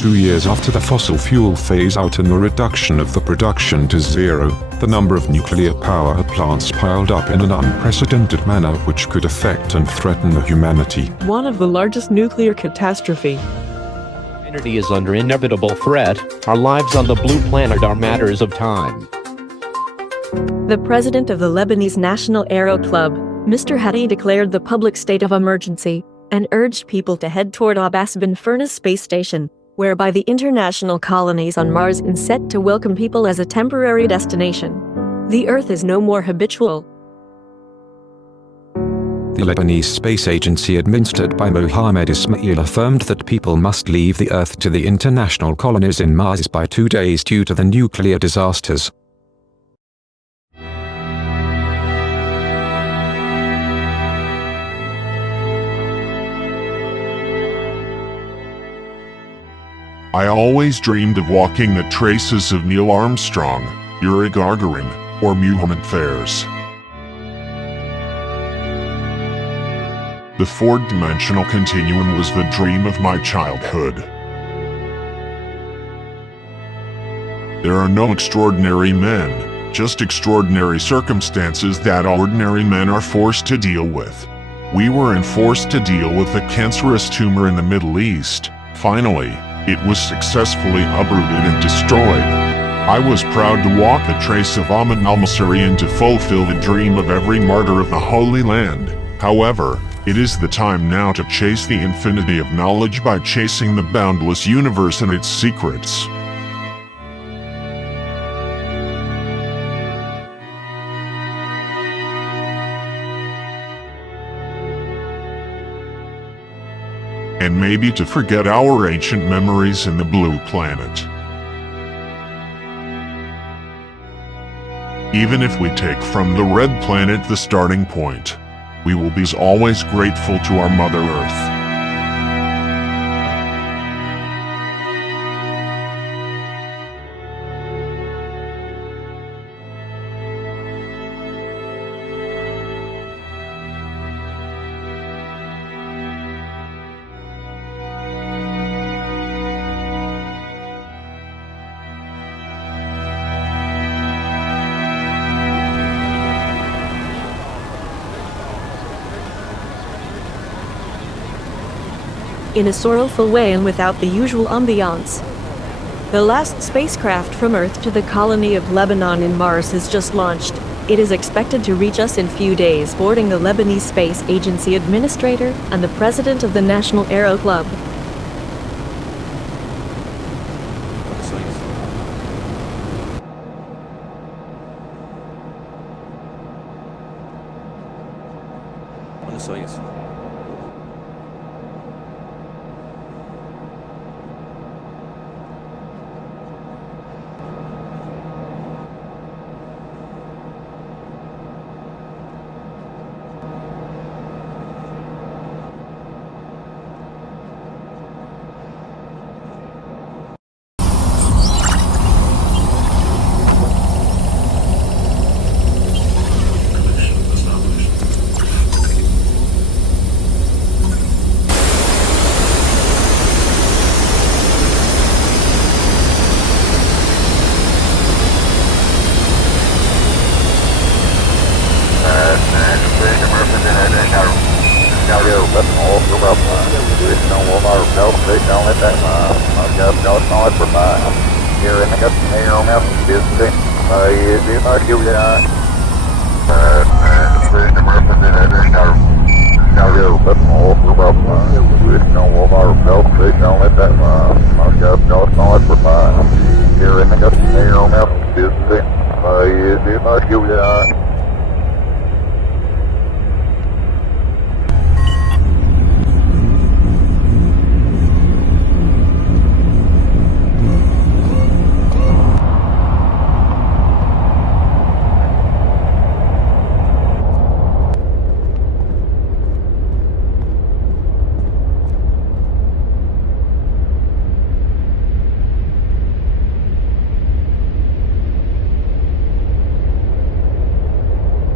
2 years after the fossil fuel phase-out and the reduction of the production to zero, the number of nuclear power plants piled up in an unprecedented manner which could affect and threaten humanity. One of the largest nuclear catastrophe. Humanity is under inevitable threat. Our lives on the blue planet are matters of time. The president of the Lebanese National Aero Club, Mr. Hadi, declared the public state of emergency and urged people to head toward Abbas bin Furnas space station, whereby the international colonies on Mars is set to welcome people as a temporary destination. The Earth is no more habitable. The Lebanese space agency administered by Mohamad Ismail affirmed that people must leave the Earth to the international colonies in Mars by 2 days due to the nuclear disasters. I always dreamed of walking the traces of Neil Armstrong, Yuri Gagarin, or Muhammad Fairs. The four-dimensional continuum was the dream of my childhood. There are no extraordinary men, just extraordinary circumstances that ordinary men are forced to deal with. We were forced to deal with a cancerous tumor in the Middle East. Finally, it was successfully uprooted and destroyed. I was proud to walk a trace of Ahmad al-Masri and to fulfill the dream of every martyr of the Holy Land. However, it is the time now to chase the infinity of knowledge by chasing the boundless universe and its secrets. And maybe to forget our ancient memories in the blue planet. Even if we take from the red planet the starting point, we will be always grateful to our Mother Earth. In a sorrowful way and without the usual ambiance. The last spacecraft from Earth to the colony of Lebanon in Mars has just launched. It is expected to reach us in few days, boarding the Lebanese Space Agency Administrator and the President of the National Aero Club.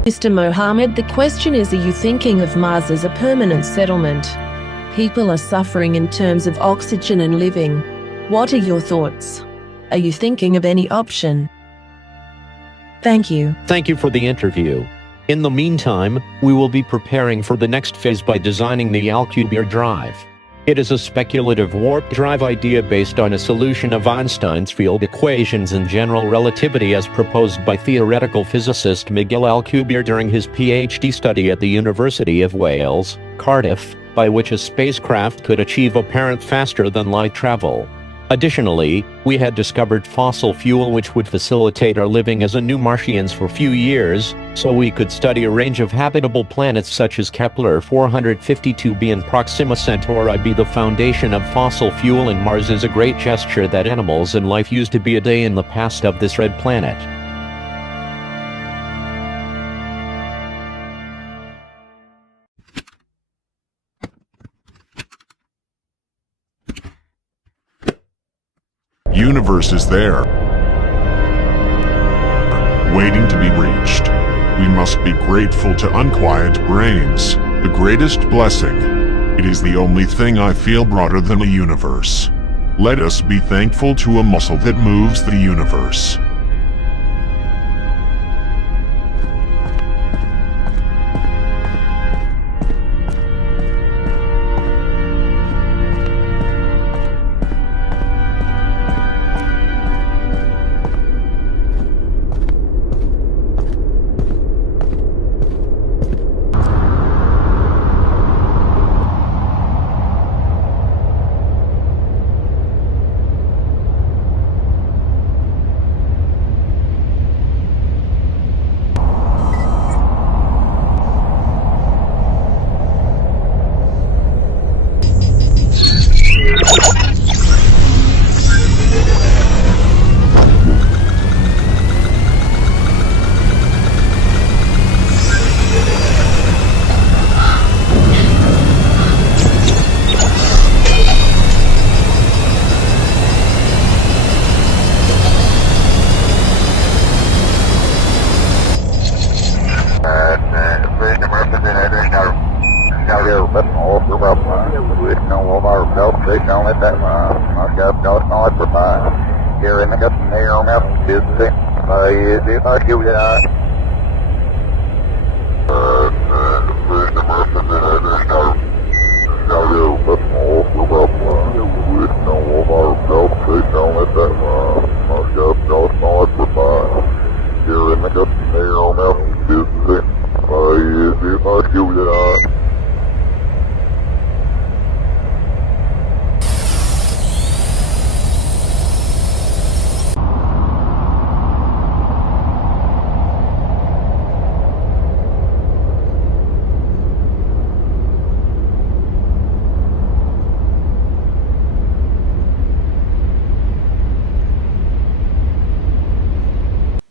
Mr. Mohammed, the question is, are you thinking of Mars as a permanent settlement? People are suffering in terms of oxygen and living. What are your thoughts? Are you thinking of any option? Thank you. Thank you for the interview. In the meantime, we will be preparing for the next phase by designing the Alcubierre drive. It is a speculative warp drive idea based on a solution of Einstein's field equations and general relativity as proposed by theoretical physicist Miguel Alcubierre during his PhD study at the University of Wales, Cardiff, by which a spacecraft could achieve apparent faster than light travel. Additionally, we had discovered fossil fuel which would facilitate our living as a new Martians for few years, so we could study a range of habitable planets such as Kepler 452b and Proxima Centauri b. The foundation of fossil fuel in Mars is a great gesture that animals and life used to be a day in the past of this red planet. Universe is there, waiting to be reached. We must be grateful to unquiet brains, the greatest blessing. It is the only thing I feel broader than the universe. Let us be thankful to a muscle that moves the universe.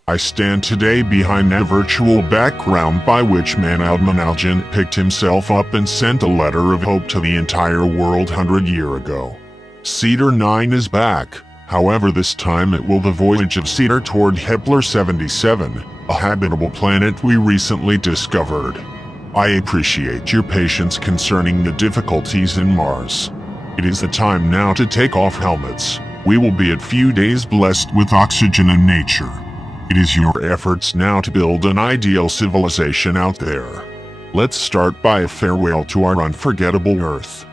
I stand today behind a virtual background by which Manaljan picked himself up and sent a letter of hope to the entire world 100 years ago. Cedar 9 is back, however this time it will the voyage of Cedar toward Kepler 77, a habitable planet we recently discovered. I appreciate your patience concerning the difficulties in Mars. It is the time now to take off helmets. We will be a few days blessed with oxygen and nature. It is your efforts now to build an ideal civilization out there. Let's start by a farewell to our unforgettable Earth.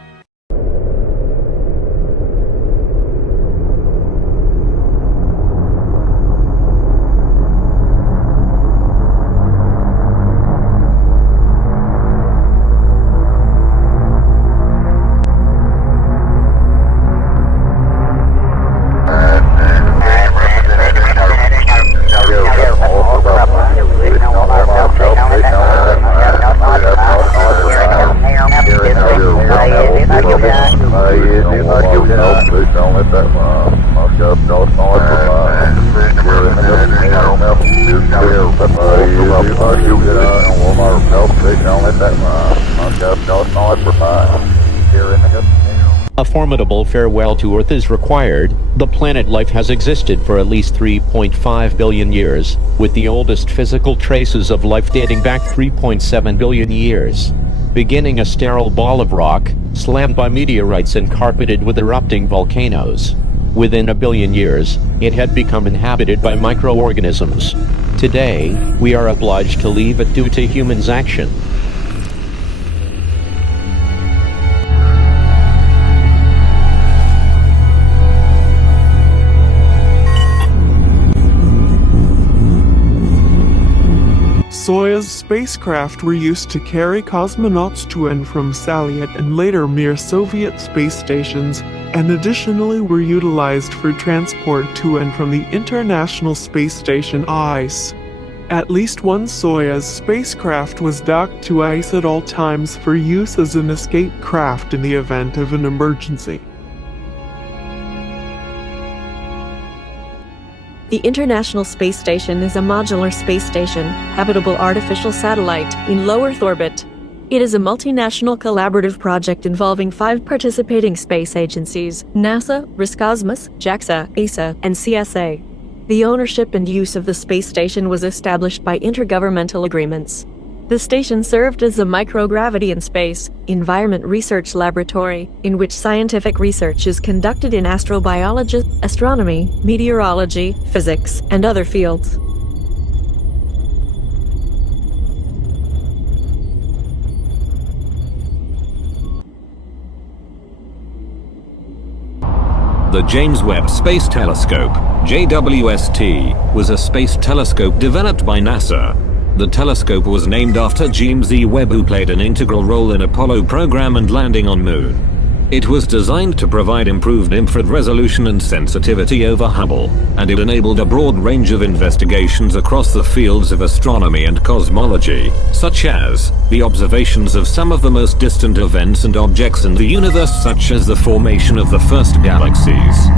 A formidable farewell to Earth is required. The planet life has existed for at least 3.5 billion years, with the oldest physical traces of life dating back 3.7 billion years. Beginning a sterile ball of rock, slammed by meteorites and carpeted with erupting volcanoes. Within a billion years, it had become inhabited by microorganisms. Today, we are obliged to leave it due to humans' action. Soyuz spacecraft were used to carry cosmonauts to and from Salyut and later Mir Soviet space stations, and additionally were utilized for transport to and from the International Space Station ICE. At least one Soyuz spacecraft was docked to ICE at all times for use as an escape craft in the event of an emergency. The International Space Station is a modular space station, habitable artificial satellite, in low Earth orbit. It is a multinational collaborative project involving 5 participating space agencies: NASA, Roscosmos, JAXA, ESA, and CSA. The ownership and use of the space station was established by intergovernmental agreements. The station served as a microgravity in space environment research laboratory, in which scientific research is conducted in astrobiology, astronomy, meteorology, physics, and other fields. The James Webb Space Telescope, JWST, was a space telescope developed by NASA. The telescope was named after James E. Webb, who played an integral role in Apollo program and landing on Moon. It was designed to provide improved infrared resolution and sensitivity over Hubble, and it enabled a broad range of investigations across the fields of astronomy and cosmology, such as the observations of some of the most distant events and objects in the universe, such as the formation of the first galaxies.